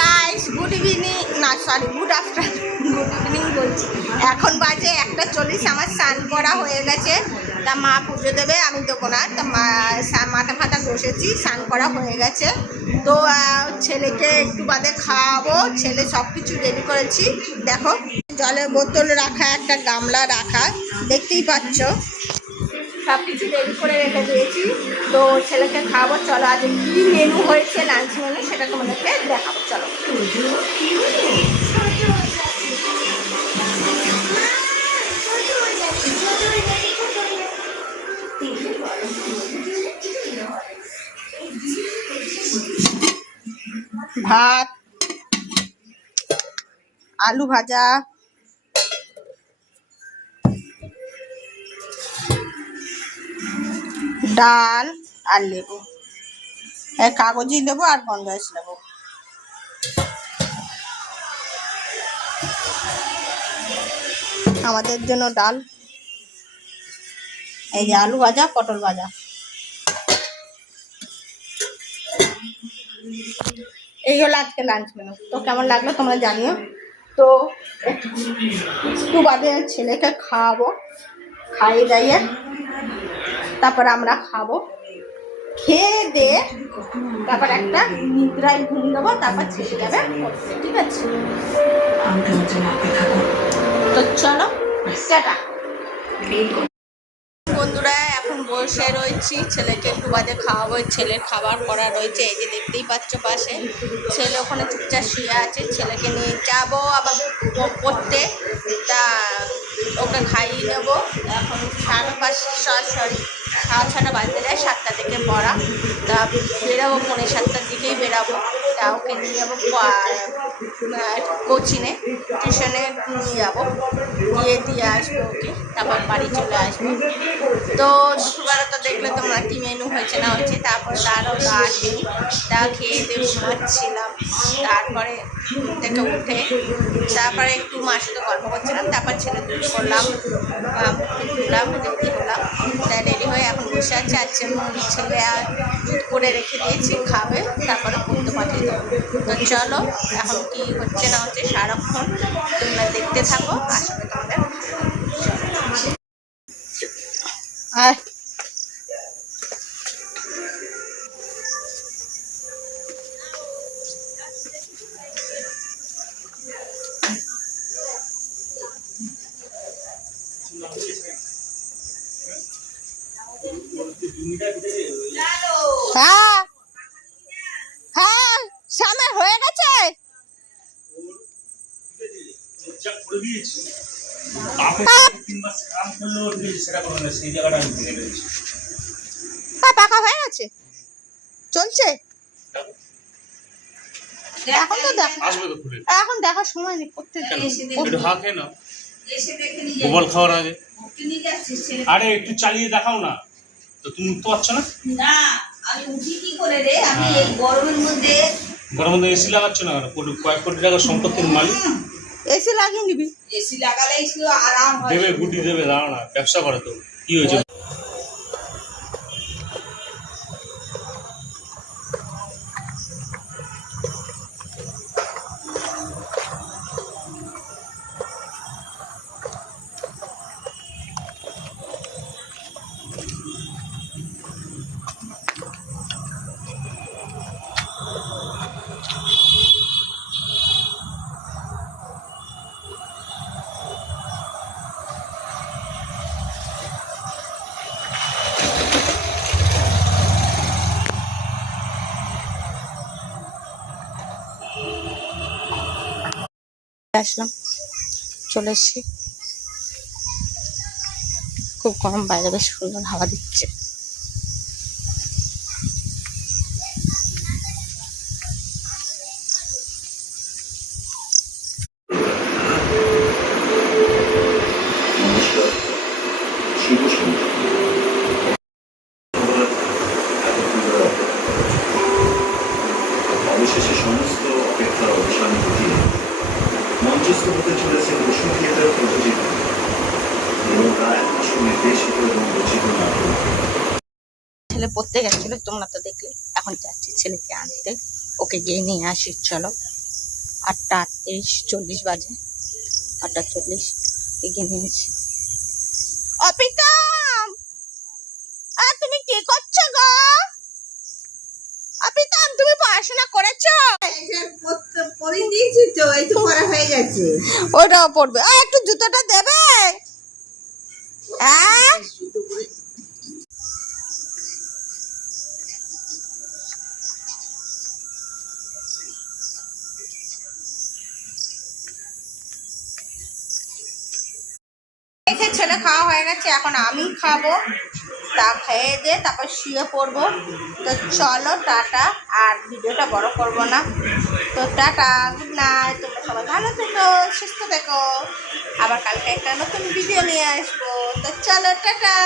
Guys good evening না sorry good afternoon good evening বলছি। এখন বাজে 1:40। আমার স্নান করা হয়ে গেছে। তা মা পুজো দেবে, আমি দেবো না। তা মাথা ফাটা বসেছি, স্নান করা হয়ে গেছে। তো ছেলেকে একটু বাদে খাওয়াবো। ছেলে সব কিছু রেডি করেছি। দেখো জলের বোতল রাখা, একটা গামলা রাখা, দেখতেই পাচ্ছ। সব কিছু রেডি করে রেখে দিয়েছি। তো ছেলেকে খাওয়াবো। চলো আজ কী মেনু হয়েছে, লাঞ্চ মেনু, সেটা তোমাদেরকে দেখাবো। চলো ভাত, আলু ভাজা, ডাল আর লেবু, কাগজি লেবু আর গন্ধরাজ লেবু। আমাদের জন্য ডাল, এই যে আলু ভাজা, পটল ভাজা। এই হলো আজকে লাঞ্চ মেনু। তো কেমন লাগলো তোমরা জানিও। তো একটু বাদে ছেলেকে খাওয়াবো, খাইয়ে দাইয়ে তারপর আমরা খাবো। খেয়ে দিয়ে তারপর একটা নিদ্রায় ঘুম দেবো, তারপর ছেলে যাবে পড়তে। ঠিক আছে, তো চলো টাটা। বন্ধুরা এখন বসে রয়েছি, ছেলেকে একটু বাদে খাওয়াবো। ছেলের খাবার করা রয়েছে, এই যে দেখতেই পাচ্ছ পাশে। ছেলে ওখানে চুপচাপ শুয়ে আছে। ছেলেকে নিয়ে যাবো আবার পড়তে। তা ওকে খাইয়ে নেবো। এখন 6:30 বাজতে যায়, 7টা থেকে পড়া। তা বেরাবো 6:45 দিকেই বেরাবো। তা ওকে নিয়ে যাবো কোচিংয়ে, টিউশনে নিয়ে যাবো, দিয়ে আসবো ওকে, তারপর বাড়ি চলে আসবো। তো দুপুরবেলা তো দেখলে তোমরা কী মেনু হয়েছে না হয়েছে। তারপর তারও আসেনি, তা খেয়ে দিয়ে ঘুমাচ্ছিলাম। তারপরে থেকে উঠে তারপরে একটু মার সাথে গল্প করছিলাম। তারপর ছেলে দুধ করলাম, দিলাম, রেডি হলাম। তা রেডি হয়ে এখন বসে আছে। আর ছেলে আর দুধ করে রেখে দিয়েছি, খাবে, তারপরে পড়তে পাঠিয়ে দেবো। তো চলো এখন কী হচ্ছে না হচ্ছে সারাক্ষণ তোমরা দেখতে থাকো। আসলে তোমাদের আয় হ্যাঁ হ্যাঁ সময় হয়ে গেছে। পাকা হয়ে গেছে, চলছে এখন। তো দেখো এখন দেখার সময় নেই। গোবল খাওয়ার আগে আরে একটু চালিয়ে দেখাও না। তো তুমি উঠতে পারছো না? না আমি উঠি কি করে রে? আমি এই গরমের মধ্যে এসি লাগাচ্ছ না কেন? কয়েক কোটি টাকার সম্পত্তির মালিক। এসি লাগিয়ে নিবি। এসি লাগালেই শুধু আরাম হয়। দেবে গুটি দেবে, দাঁড়াও না, ব্যবসা করে তো কি হয়েছে? আসলাম, চলে এসছি। খুব গরম, বাইরে বেশ সুন্দর হাওয়া দিচ্ছে। অবশেষে সমস্ত অপেক্ষার অবসান ঘটিয়ে মঞ্চস্থ হতে চলেছে বসু থিয়েটার প্রযোজিত রায় বসু নির্দেশিত এবং রচিত নাটক। ছেলে পড়তে গেছিল, তোমরা তো দেখলে। এখন যাচ্ছি ছেলেকে আনতে, ওকে গিয়ে নিয়ে আসি। চলো। 8:38 বাজে, 8:40 এগিয়ে নিয়েছি। অপিতাম, তুমি কি করছো গো? অপিতাম, তুমি পড়াশোনা করেছো? পরে দিয়েছি তো, এই তো পড়া হয়ে গেছে। ওটাও পড়বে। একটু জুতোটা দেবে? হ্যাঁ, ছেলে খাওয়া হয়ে গেছে, এখন আমি খাবো। তা খেয়ে দিয়ে তারপর শুয়ে পড়বো। তো চলো টাটা, আর ভিডিওটা বড় করবো না। তো টাটা, গুড নাইট, তোমরা সবাই ভালো থেকো, সুস্থ থেকো। আবার কালকে একটা নতুন ভিডিও নিয়ে আসবো। তো চলো টাটা।